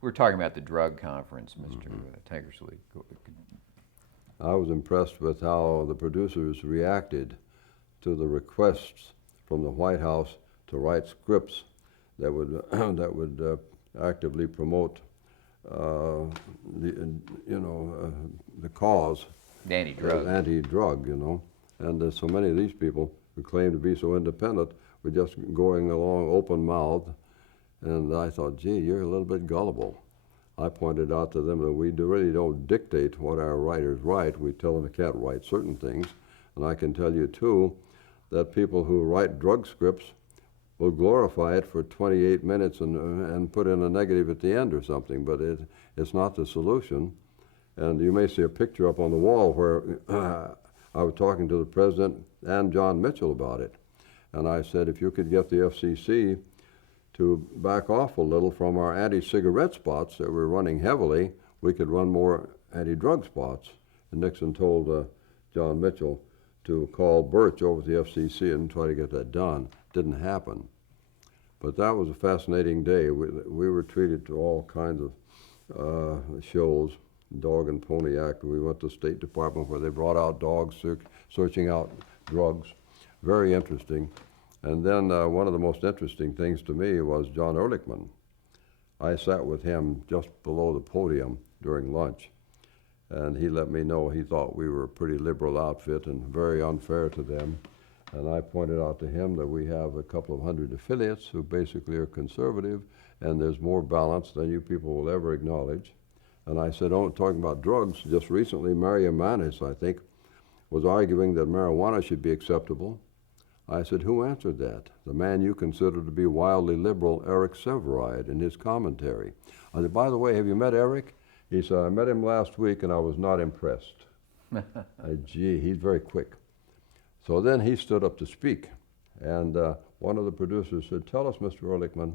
We're talking about the drug conference, Mr. Tankersley. I was impressed with how the producers reacted to the requests from the White House to write scripts that would that would actively promote the cause, Anti-drug. Anti-drug, and there's so many of these people who claim to be so independent were just going along open-mouthed, and I thought, gee, you're a little bit gullible. I pointed out to them that we really don't dictate what our writers write. We tell them they can't write certain things, and I can tell you too that people who write drug scripts will glorify it for 28 minutes and put in a negative at the end or something, but it's not the solution. And you may see a picture up on the wall where I was talking to the president and John Mitchell about it. And I said, if you could get the FCC to back off a little from our anti-cigarette spots that we're running heavily, we could run more anti-drug spots. And Nixon told John Mitchell to call Birch over at the FCC and try to get that done. Didn't happen. But that was a fascinating day. We were treated to all kinds of shows, Dog and Pony Act. We went to the State Department where they brought out dogs searching out drugs. Very interesting. And then one of the most interesting things to me was John Ehrlichman. I sat with him just below the podium during lunch, and he let me know he thought we were a pretty liberal outfit and very unfair to them. And I pointed out to him that we have a couple of hundred affiliates who basically are conservative, and there's more balance than you people will ever acknowledge. And I said, oh, talking about drugs, just recently Maria Manis, I think, was arguing that marijuana should be acceptable. I said, who answered that? The man you consider to be wildly liberal, Eric Sevareid, in his commentary. I said, by the way, have you met Eric? He said, I met him last week and I was not impressed. Gee, he's very quick. So then he stood up to speak, and one of the producers said, tell us, Mr. Ehrlichman,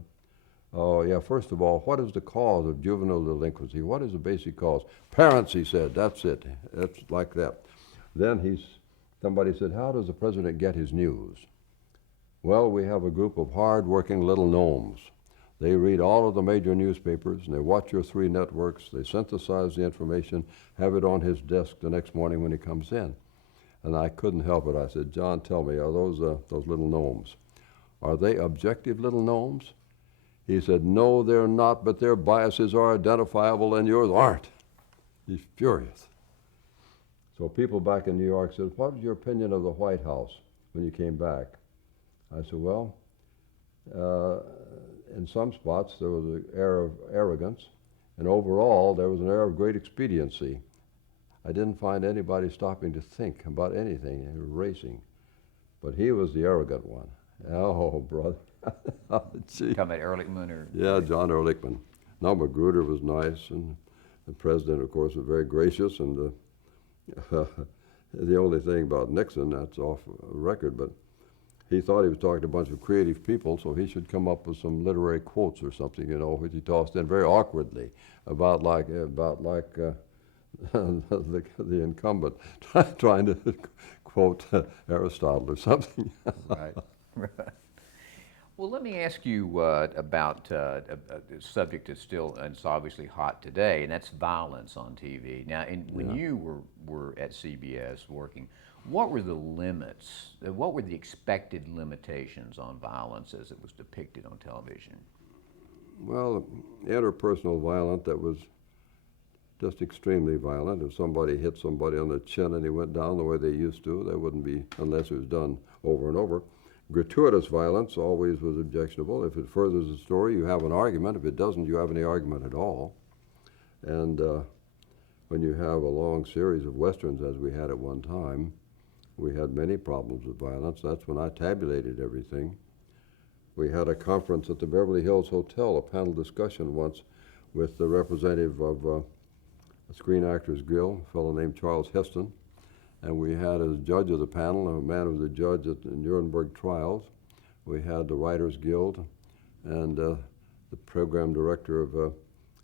oh yeah, first of all, what is the cause of juvenile delinquency? What is the basic cause? Parents, he said, that's it. It's like that. Then somebody said, how does the president get his news? Well, we have a group of hard-working little gnomes. They read all of the major newspapers, and they watch your 3 networks. They synthesize the information, have it on his desk the next morning when he comes in. And I couldn't help it. I said, John, tell me, are those little gnomes, are they objective little gnomes? He said, no, they're not, but their biases are identifiable and yours aren't. He's furious. So people back in New York said, what was your opinion of the White House when you came back? I said, well, in some spots there was an air of arrogance, and overall there was an air of great expediency. I didn't find anybody stopping to think about anything, racing. But he was the arrogant one. Oh, brother. Gee. Talking about Ehrlichman or? Yeah, John Ehrlichman. Now, Magruder was nice, and the president, of course, was very gracious, and the only thing about Nixon, that's off record, but he thought he was talking to a bunch of creative people, so he should come up with some literary quotes or something, which he tossed in very awkwardly about like the incumbent trying to quote Aristotle or something. Right. Well, let me ask you about a subject that's still, and it's obviously hot today, and that's violence on TV. Now, when you were at CBS working, what were the limits? What were the expected limitations on violence as it was depicted on television? Well, interpersonal violence that was just extremely violent. If somebody hit somebody on the chin and he went down the way they used to, that wouldn't be, unless it was done over and over. Gratuitous violence always was objectionable. If it furthers the story, you have an argument. If it doesn't, you have any argument at all. And when you have a long series of Westerns, as we had at one time, we had many problems with violence. That's when I tabulated everything. We had a conference at the Beverly Hills Hotel, a panel discussion once with the representative of Screen Actors Guild, a fellow named Charles Heston. And we had as judge of the panel a man who was a judge at the Nuremberg trials. We had the Writers Guild and the program director of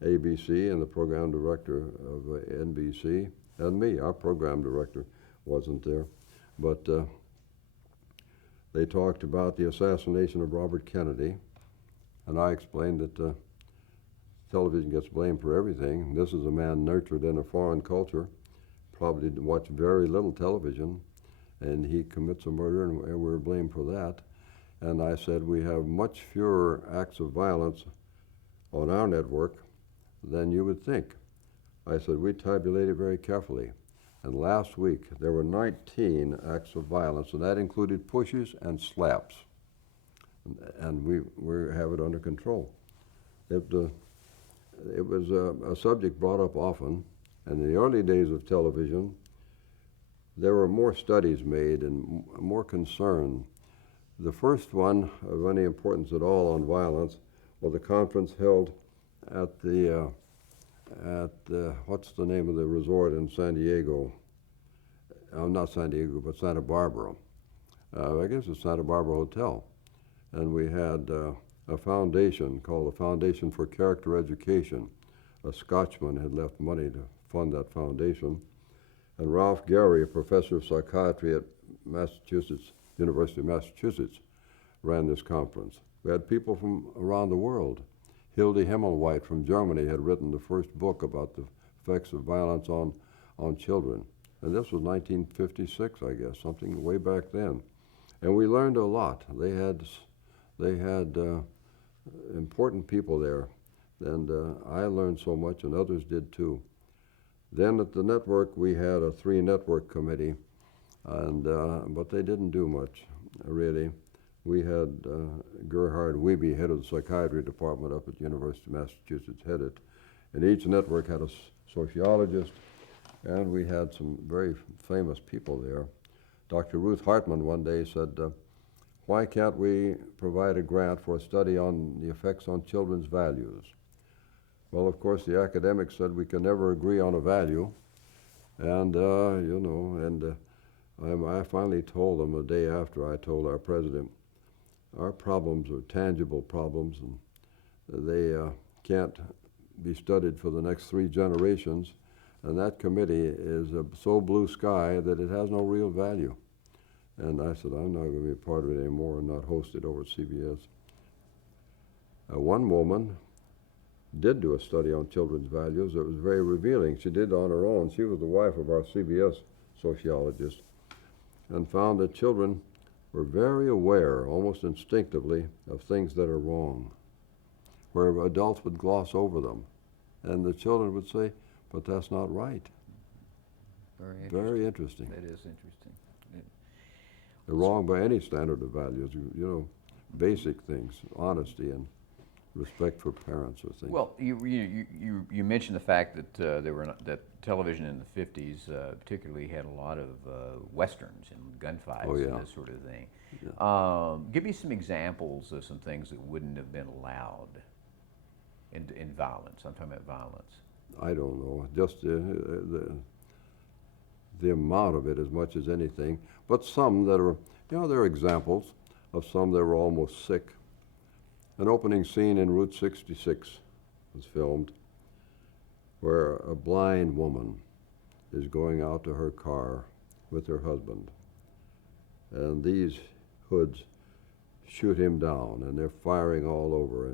ABC and the program director of NBC, and me. Our program director wasn't there. But they talked about the assassination of Robert Kennedy, and I explained that television gets blamed for everything. This is a man nurtured in a foreign culture, probably watched very little television, and he commits a murder, and we're blamed for that. And I said, we have much fewer acts of violence on our network than you would think. I said, we tabulated very carefully. And last week, there were 19 acts of violence, and that included pushes and slaps. And we have it under control. It was a subject brought up often, and in the early days of television, there were more studies made and more concern. The first one of any importance at all on violence was a conference held at what's the name of the resort in San Diego? Not San Diego, but Santa Barbara. I guess it's Santa Barbara Hotel. And we had a foundation called the Foundation for Character Education. A Scotchman had left money to fund that foundation. And Ralph Gary, a professor of psychiatry at University of Massachusetts, ran this conference. We had people from around the world. Hilde Himmelweit from Germany had written the first book about the effects of violence on children. And this was 1956, I guess, something way back then. And we learned a lot. They had important people there, and I learned so much, and others did too. Then at the network, we had a 3-network committee, and but they didn't do much, really. We had Gerhard Wiebe, head of the psychiatry department up at the University of Massachusetts, head it, and each network had a sociologist, and we had some very famous people there. Dr. Ruth Hartman one day said, why can't we provide a grant for a study on the effects on children's values? Well, of course, the academics said we can never agree on a value, and I finally told them the day after I told our president, our problems are tangible problems, and they can't be studied for the next 3 generations, and that committee is so blue sky that it has no real value. And I said, I'm not going to be a part of it anymore and not host it over at CBS. One woman did do a study on children's values. It was very revealing. She did it on her own. She was the wife of our CBS sociologist, and found that children were very aware, almost instinctively, of things that are wrong, where adults would gloss over them. And the children would say, but that's not right. Very interesting. That is interesting. They're wrong by any standard of values, basic things, honesty and respect for parents or things. Well, you mentioned the fact that that television in the 50s particularly had a lot of westerns and gunfights and this sort of thing. Yeah. Give me some examples of some things that wouldn't have been allowed in violence. I'm talking about violence. I don't know, just the amount of it as much as anything, but some that are, there are examples of some that were almost sick. An opening scene in Route 66 was filmed where a blind woman is going out to her car with her husband, and these hoods shoot him down, and they're firing all over,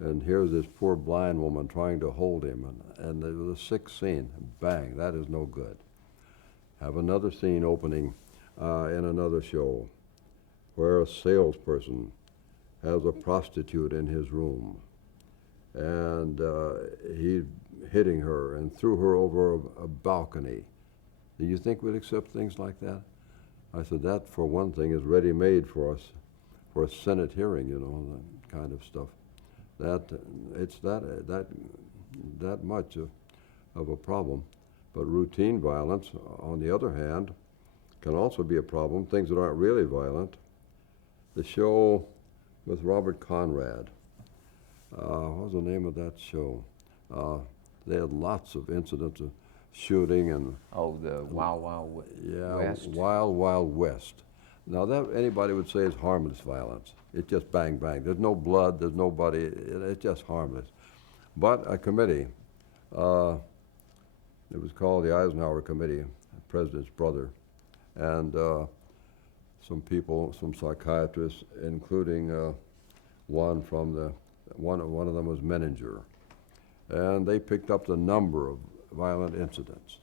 and here's this poor blind woman trying to hold him, and it was a sick scene. Bang, that is no good. Have another scene opening in another show where a salesperson has a prostitute in his room, and he's hitting her and threw her over a balcony. Do you think we'd accept things like that? I said, that, for one thing, is ready-made for us, for a Senate hearing, that kind of stuff. It's that much of a problem. But routine violence, on the other hand, can also be a problem, things that aren't really violent. The show with Robert Conrad, what was the name of that show? They had lots of incidents of shooting and... Oh, the Wild Wild West? Yeah, Wild Wild West. Now that anybody would say is harmless violence. It's just bang, bang. There's no blood, there's nobody, it's just harmless. But a committee, it was called the Eisenhower Committee, the president's brother, and some people, some psychiatrists, including one of them was Menninger, and they picked up the number of violent incidents.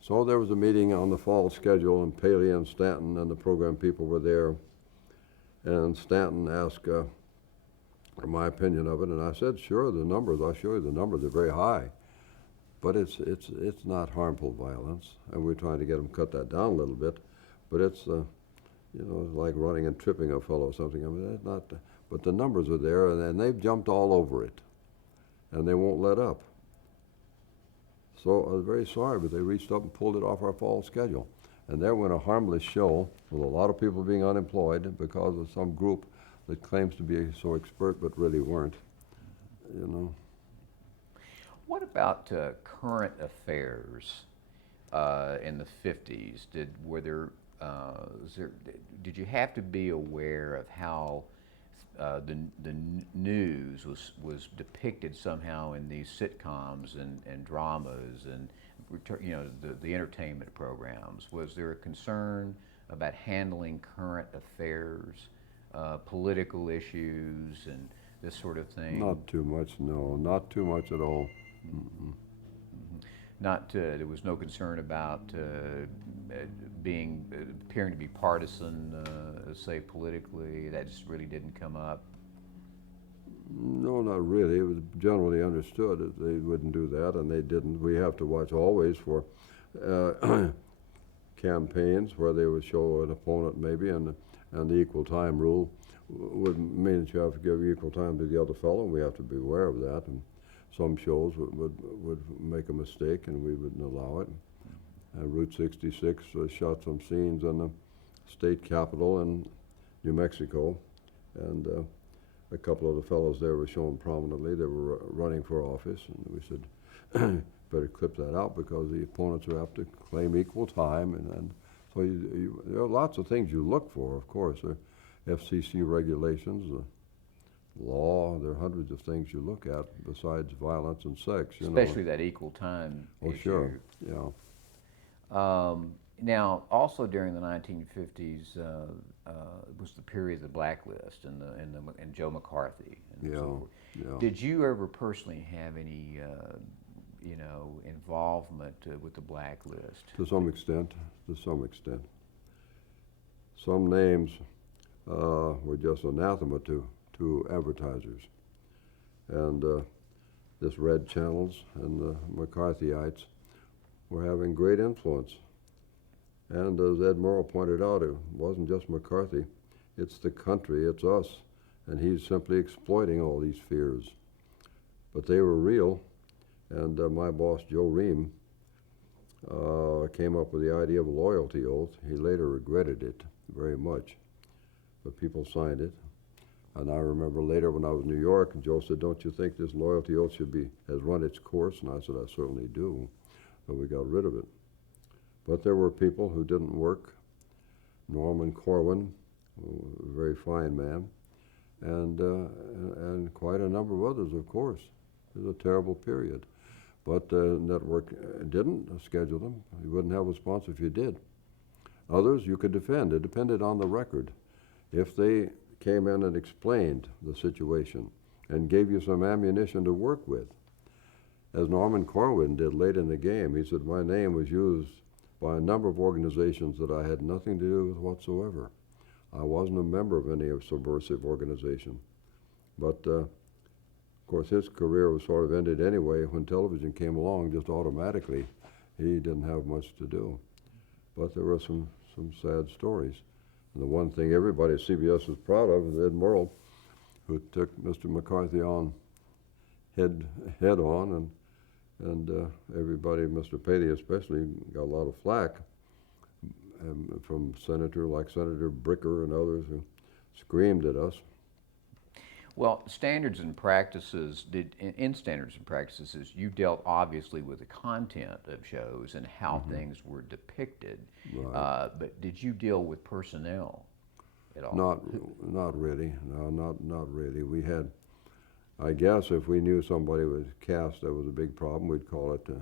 So there was a meeting on the fall schedule, and Paley and Stanton and the program people were there, and Stanton asked my opinion of it, and I said, sure, the numbers, I'll show you the numbers, they're very high. But it's not harmful violence, and we're trying to get them cut that down a little bit. But it's, you know, it's like running and tripping a fellow or something. I mean, it's not, but the numbers are there, and they've jumped all over it, and they won't let up. So I was very sorry, but they reached up and pulled it off our fall schedule. And there went a harmless show with a lot of people being unemployed because of some group that claims to be so expert but really weren't, you know. What about current affairs in the 50s? Did you have to be aware of how the news was depicted somehow in these sitcoms and dramas and, you know, the entertainment programs? Was there a concern about handling current affairs, political issues, and this sort of thing? Not too much, no, not too much at all. Mm-hmm. There was no concern about appearing to be partisan, say politically. That just really didn't come up. No, not really. It was generally understood that they wouldn't do that, and they didn't. We have to watch always for campaigns where they would show an opponent maybe, and the equal time rule would mean that you have to give equal time to the other fellow, and we have to be aware of that. And some shows would make a mistake, and we wouldn't allow it. Route 66 shot some scenes in the state capitol in New Mexico, and a couple of the fellows there were shown prominently. They were running for office, and we said, better clip that out because the opponents are apt to claim equal time, and so there are lots of things you look for, of course. FCC regulations, law, there are hundreds of things you look at besides violence and sex. Especially that equal time issue. Sure, yeah. Now, also during the 1950s was the period of the blacklist and Joe McCarthy. And Yeah, so forth. yeah. Did you ever personally have any, involvement with the blacklist? To some extent, to some extent. Some names were just anathema to advertisers. And this Red Channels and the McCarthyites were having great influence. And as Ed Morrow pointed out, it wasn't just McCarthy, it's the country, it's us. And he's simply exploiting all these fears. But they were real, and my boss, Joe Ream, came up with the idea of a loyalty oath. He later regretted it very much, but people signed it. And I remember later when I was in New York, Joe said, don't you think this loyalty oath has run its course? And I said, I certainly do. So we got rid of it. But there were people who didn't work. Norman Corwin, a very fine man, and quite a number of others, of course. It was a terrible period. But the network didn't schedule them. You wouldn't have a sponsor if you did. Others you could defend. It depended on the record. If they came in and explained the situation and gave you some ammunition to work with, as Norman Corwin did late in the game, he said, my name was used by a number of organizations that I had nothing to do with whatsoever. I wasn't a member of any subversive organization. But of course, his career was sort of ended anyway. When television came along, just automatically, he didn't have much to do. But there were some sad stories. And the one thing everybody at CBS was proud of is Ed Morrow, who took Mr. McCarthy on head on, and everybody, Mr. Paley especially, got a lot of flack from Senator Bricker and others who screamed at us. Well, standards and practices, in standards and practices, you dealt obviously with the content of shows and how things were depicted. Right. But did you deal with personnel at all? Not really. No, not really. We had, I guess, if we knew somebody was cast, that was a big problem. We'd call it to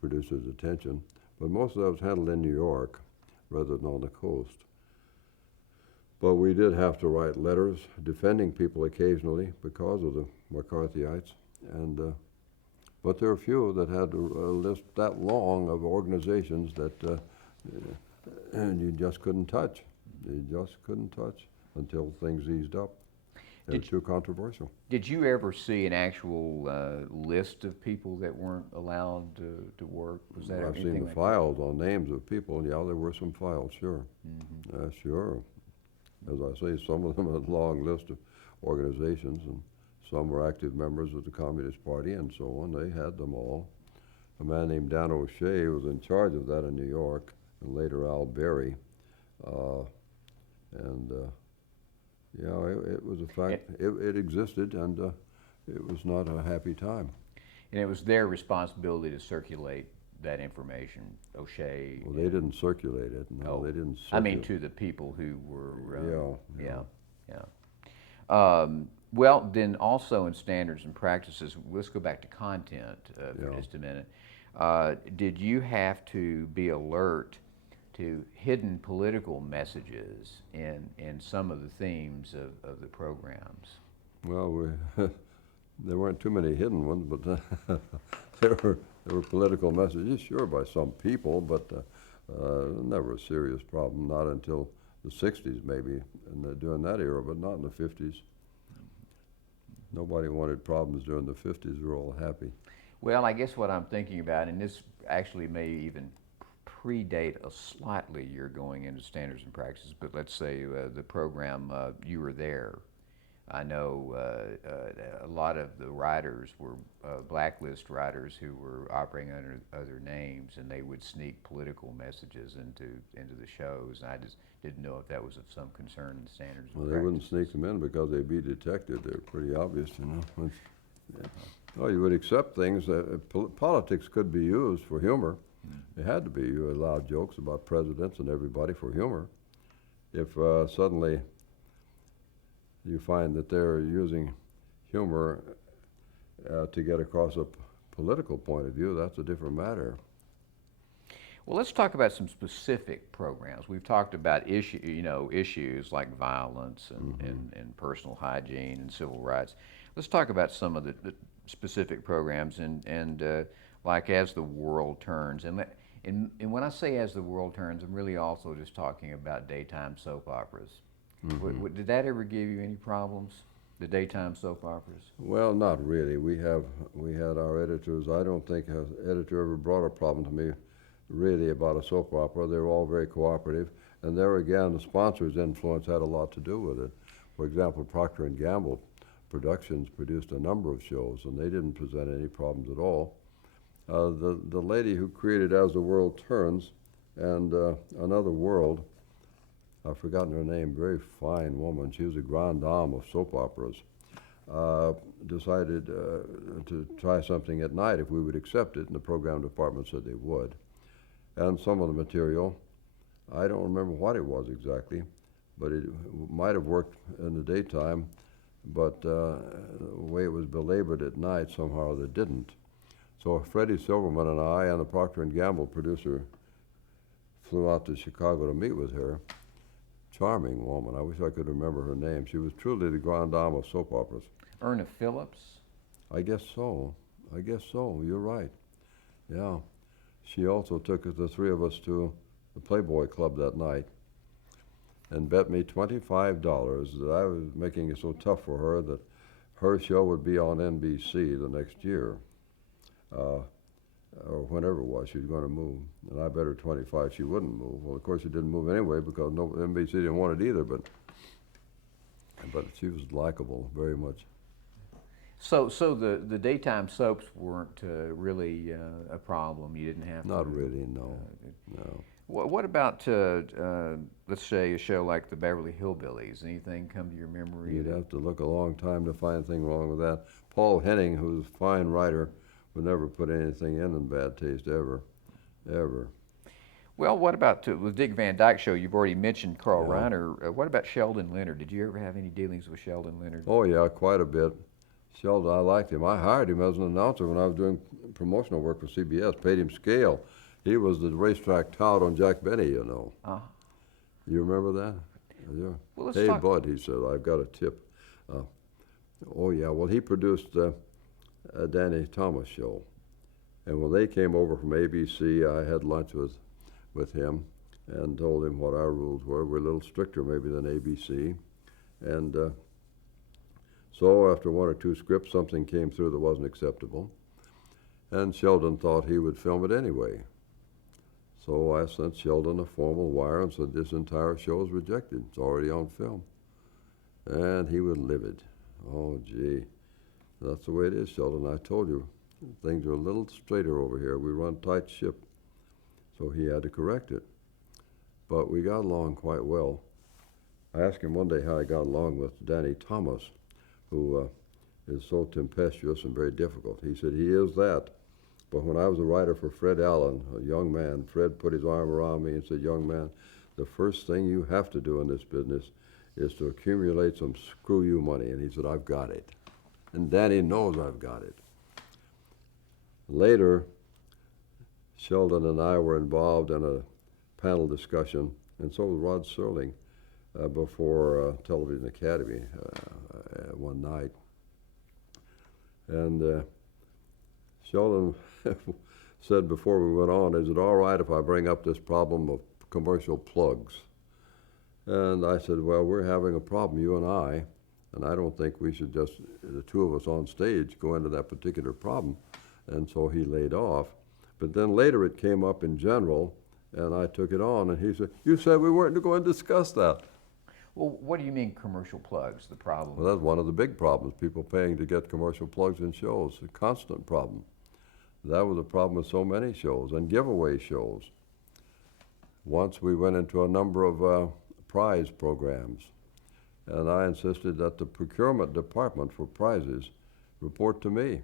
producers' attention. But most of that was handled in New York rather than on the coast. But we did have to write letters defending people occasionally because of the McCarthyites, and But there are a few that had a list that long of organizations that and you just couldn't touch. You just couldn't touch until things eased up. It was too controversial. Did you ever see an actual list of people that weren't allowed to work? Was that I've anything seen the like files on names of people. Yeah, there were some files, sure. Sure. As I say, some of them had a long list of organizations, and some were active members of the Communist Party and so on. They had them all. A man named Dan O'Shea was in charge of that in New York, and later Al Berry. Yeah, it was a fact. It existed, and it was not a happy time. And it was their responsibility to circulate that information, O'Shea. Well, they didn't circulate it. No, they didn't circulate. I mean, to the people who were. Yeah. Well, then also in standards and practices, let's go back to content for just a minute. Did you have to be alert to hidden political messages in some of the themes of the programs? Well, there weren't too many hidden ones, but there were political messages, sure, by some people, but never a serious problem. Not until the '60s, maybe, and during that era, but not in the '50s. Nobody wanted problems during the '50s. We were all happy. Well, I guess what I'm thinking about, and this actually may even predate slightly your going into standards and practices, but let's say the program You Were There. I know a lot of the writers were blacklist writers who were operating under other names, and they would sneak political messages into the shows. And I just didn't know if that was of some concern in standards and Well, practices. they wouldn't sneak them in because they'd be detected. They're pretty obvious, you know. Oh, you would accept things. Politics could be used for humor. It had to be. You allowed jokes about presidents and everybody for humor. If suddenly you find that they're using humor to get across a political point of view, that's a different matter. Well, let's talk about some specific programs. We've talked about issues like violence and personal hygiene and civil rights. Let's talk about some of the specific programs and like As the World Turns. And when I say As the World Turns, I'm really also just talking about daytime soap operas. Did that ever give you any problems, the daytime soap operas? Well, not really. We had our editors. I don't think an editor ever brought a problem to me really about a soap opera. They were all very cooperative. And there again, the sponsor's influence had a lot to do with it. For example, Procter & Gamble Productions produced a number of shows, and they didn't present any problems at all. The lady who created As the World Turns and Another World, I've forgotten her name, very fine woman. She was a grande dame of soap operas. Decided to try something at night if we would accept it, and the program department said they would. And some of the material, I don't remember what it was exactly, but it might have worked in the daytime, but the way it was belabored at night, somehow it didn't. So Freddie Silverman and I and the Procter & Gamble producer flew out to Chicago to meet with her. Charming woman. I wish I could remember her name. She was truly the grande dame of soap operas. Erna Phillips? I guess so. You're right. Yeah. She also took the three of us to the Playboy Club that night and bet me $25 that I was making it so tough for her that her show would be on NBC the next year, or whenever it was she was going to move. And I bet her 25 she wouldn't move. Well, of course she didn't move anyway because NBC didn't want it either, but she was likable very much. So the daytime soaps weren't really a problem. You didn't have Not to. really, no. No. What about let's say a show like the Beverly Hillbillies? Anything come to your memory? You'd have to look a long time to find anything wrong with that. Paul Henning, who's a fine writer, would never put anything in bad taste ever. Well, what about the Dick Van Dyke Show? You've already mentioned Carl Yeah. Reiner. What about Sheldon Leonard? Did you ever have any dealings with Sheldon Leonard? Oh yeah, quite a bit. Sheldon, I liked him. I hired him as an announcer when I was doing promotional work for CBS, paid him scale. He was the racetrack tout on Jack Benny, you know. You remember that? Yeah. Well, Hey, Bud, he said, I've got a tip. Oh yeah, well he produced Danny Thomas show. And when they came over from ABC, I had lunch with him and told him what our rules were. We're a little stricter maybe than ABC. And so after one or two scripts, something came through that wasn't acceptable. And Sheldon thought he would film it anyway. So I sent Sheldon a formal wire and said, this entire show is rejected. It's already on film. And he was livid. Oh, gee. That's the way it is, Sheldon. I told you, things are a little straighter over here. We run tight ship. So he had to correct it. But we got along quite well. I asked him one day how I got along with Danny Thomas, who is so tempestuous and very difficult. He said, he is that. But when I was a writer for Fred Allen, a young man, Fred put his arm around me and said, young man, the first thing you have to do in this business is to accumulate some screw you money. And he said, I've got it. And Danny knows I've got it. Later, Sheldon and I were involved in a panel discussion, and so was Rod Serling before Television Academy one night. And Sheldon said before we went on, is it all right if I bring up this problem of commercial plugs? And I said, well, we're having a problem, you and I don't think we should just, the two of us on stage, go into that particular problem. And so he laid off. But then later it came up in general, and I took it on, and he said, you said we weren't going to discuss that. Well, what do you mean commercial plugs, the problem? Well, that's one of the big problems, people paying to get commercial plugs in shows, a constant problem. That was a problem with so many shows, and giveaway shows. Once we went into a number of prize programs, and I insisted that the procurement department for prizes report to me.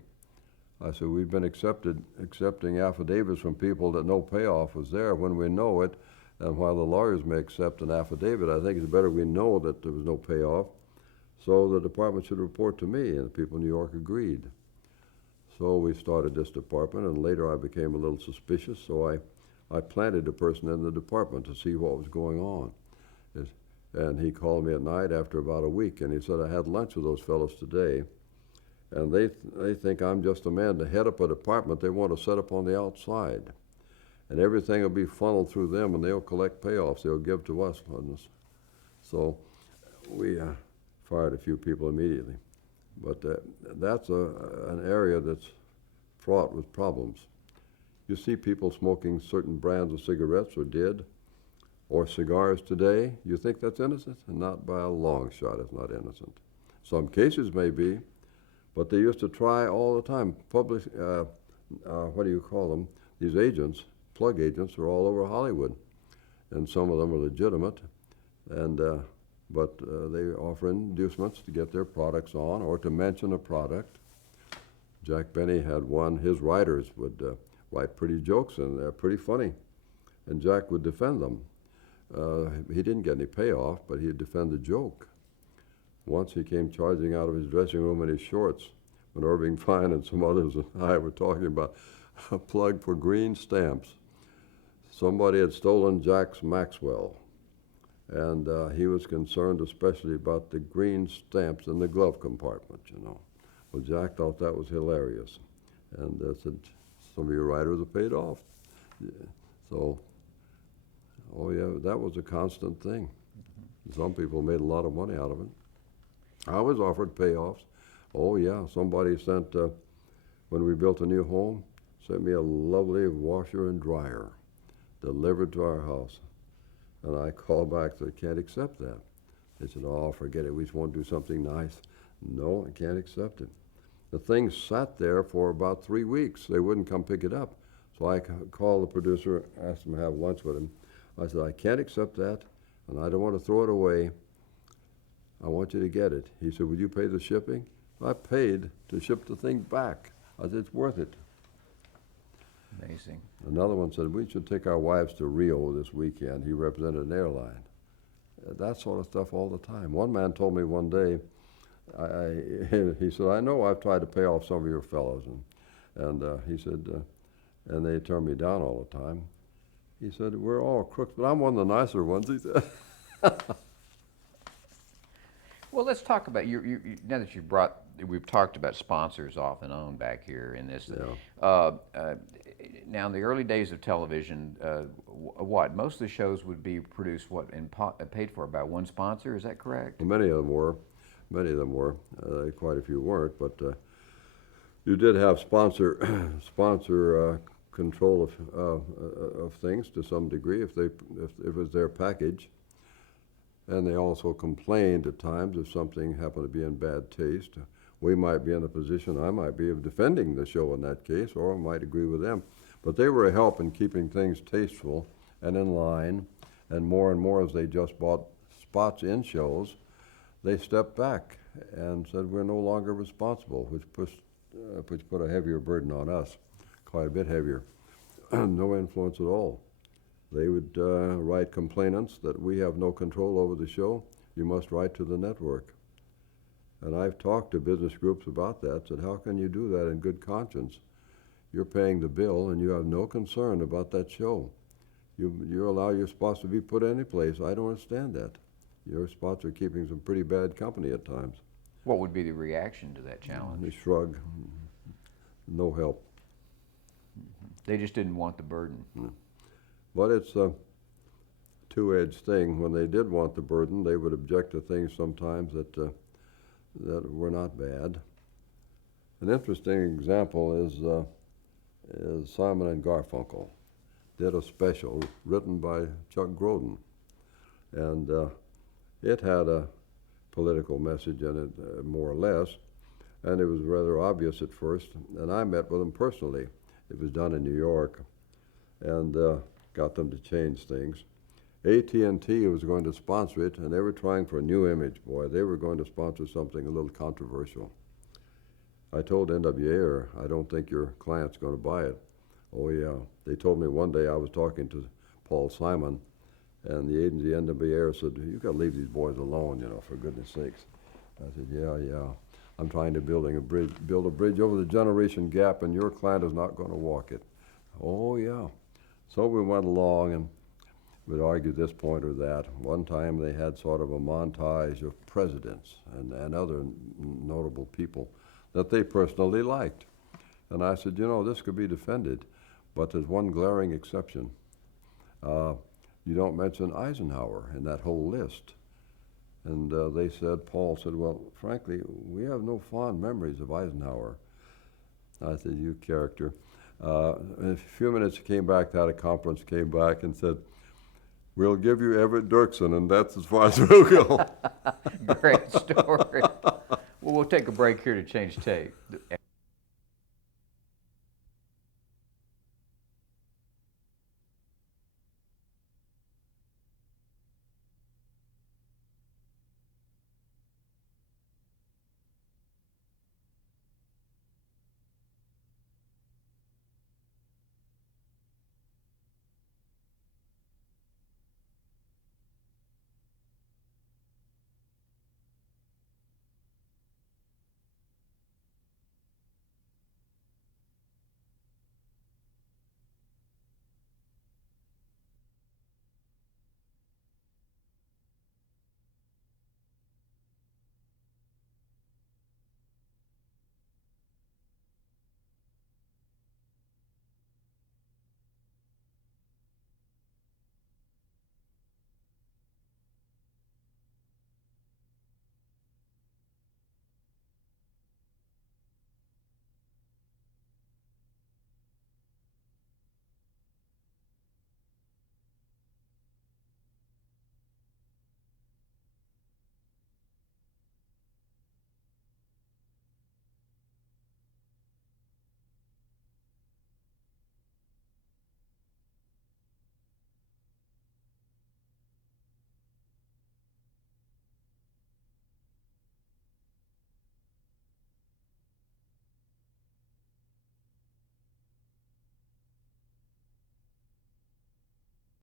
I said, we've been accepting affidavits from people that no payoff was there when we know it, and while the lawyers may accept an affidavit, I think it's better we know that there was no payoff, so the department should report to me, and the people in New York agreed. So we started this department, and later I became a little suspicious, so I planted a person in the department to see what was going on. And he called me at night after about a week, and he said, I had lunch with those fellows today, and they think I'm just a man to head up a department they want to set up on the outside. And everything will be funneled through them, and they'll collect payoffs they'll give to us. So we fired a few people immediately. But that's an area that's fraught with problems. You see people smoking certain brands of cigarettes, or did, or cigars today. You think that's innocent? And not by a long shot, it's not innocent. Some cases may be, but they used to try all the time. Public, what do you call them? These agents, plug agents, are all over Hollywood, and some of them are legitimate, and but they offer inducements to get their products on or to mention a product. Jack Benny had one. His writers would write pretty jokes, and they're pretty funny, and Jack would defend them. He didn't get any payoff, but he'd defend the joke. Once he came charging out of his dressing room in his shorts when Irving Fine and some others and I were talking about a plug for green stamps. Somebody had stolen Jack's Maxwell, and he was concerned especially about the green stamps in the glove compartment, you know. Well, Jack thought that was hilarious, and said, some of your writers are paid off. Yeah. So, oh yeah, that was a constant thing. Some people made a lot of money out of it. I was offered payoffs. Oh yeah, somebody sent, when we built a new home, sent me a lovely washer and dryer delivered to our house. And I called back and said, can't accept that. They said, oh, forget it, we just want to do something nice. No, I can't accept it. The thing sat there for about 3 weeks. They wouldn't come pick it up. So I called the producer, asked him to have lunch with him. I said, I can't accept that, and I don't want to throw it away. I want you to get it. He said, would you pay the shipping? I paid to ship the thing back. I said, it's worth it. Amazing. Another one said, we should take our wives to Rio this weekend. He represented an airline. That sort of stuff all the time. One man told me one day, he said, I know I've tried to pay off some of your fellows. And he said, and they turn me down all the time. He said, we're all crooks, but I'm one of the nicer ones, he said. Well, let's talk about, now that you brought we've talked about sponsors off and on back here in this. Yeah. Now, in the early days of television, what most of the shows would be produced and paid for by one sponsor. Is that correct? Well, many of them were. Many of them were. Quite a few weren't, but you did have sponsor control of things to some degree if it was their package. And they also complained at times if something happened to be in bad taste. We might be in a position, I might be, of defending the show in that case, or I might agree with them. But they were a help in keeping things tasteful and in line, and more as they just bought spots in shows, they stepped back and said we're no longer responsible, which put a heavier burden on us, quite a bit heavier. No influence at all. They would write complainants that we have no control over the show. You must write to the network. And I've talked to business groups about that, said how can you do that in good conscience? You're paying the bill and you have no concern about that show. You allow your spots to be put any place. I don't understand that. Your spots are keeping some pretty bad company at times. What would be the reaction to that challenge? They shrug. No help. They just didn't want the burden. No. But it's a two-edged thing. When they did want the burden, they would object to things sometimes that were not bad. An interesting example is Simon and Garfunkel did a special written by Chuck Grodin, and it had a political message in it, more or less, and it was rather obvious at first. And I met with them personally. It was done in New York, and got them to change things. AT&T was going to sponsor it, and they were trying for a new image. Boy, they were going to sponsor something a little controversial. I told NWA, I don't think your client's going to buy it. Oh yeah. They told me one day I was talking to Paul Simon, and the agency NWA said, you've got to leave these boys alone, for goodness sakes. I said, yeah. I'm trying to build a bridge over the generation gap, and your client is not going to walk it. Oh yeah. So we went along and would argue this point or that. One time they had sort of a montage of presidents and other notable people that they personally liked. And I said, this could be defended, but there's one glaring exception. You don't mention Eisenhower in that whole list. And Paul said, well, frankly, we have no fond memories of Eisenhower. I said, you character. In a few minutes, he came back to that conference, came back and said, we'll give you Everett Dirksen, and that's as far as we'll go. Great story. Well, we'll take a break here to change tape.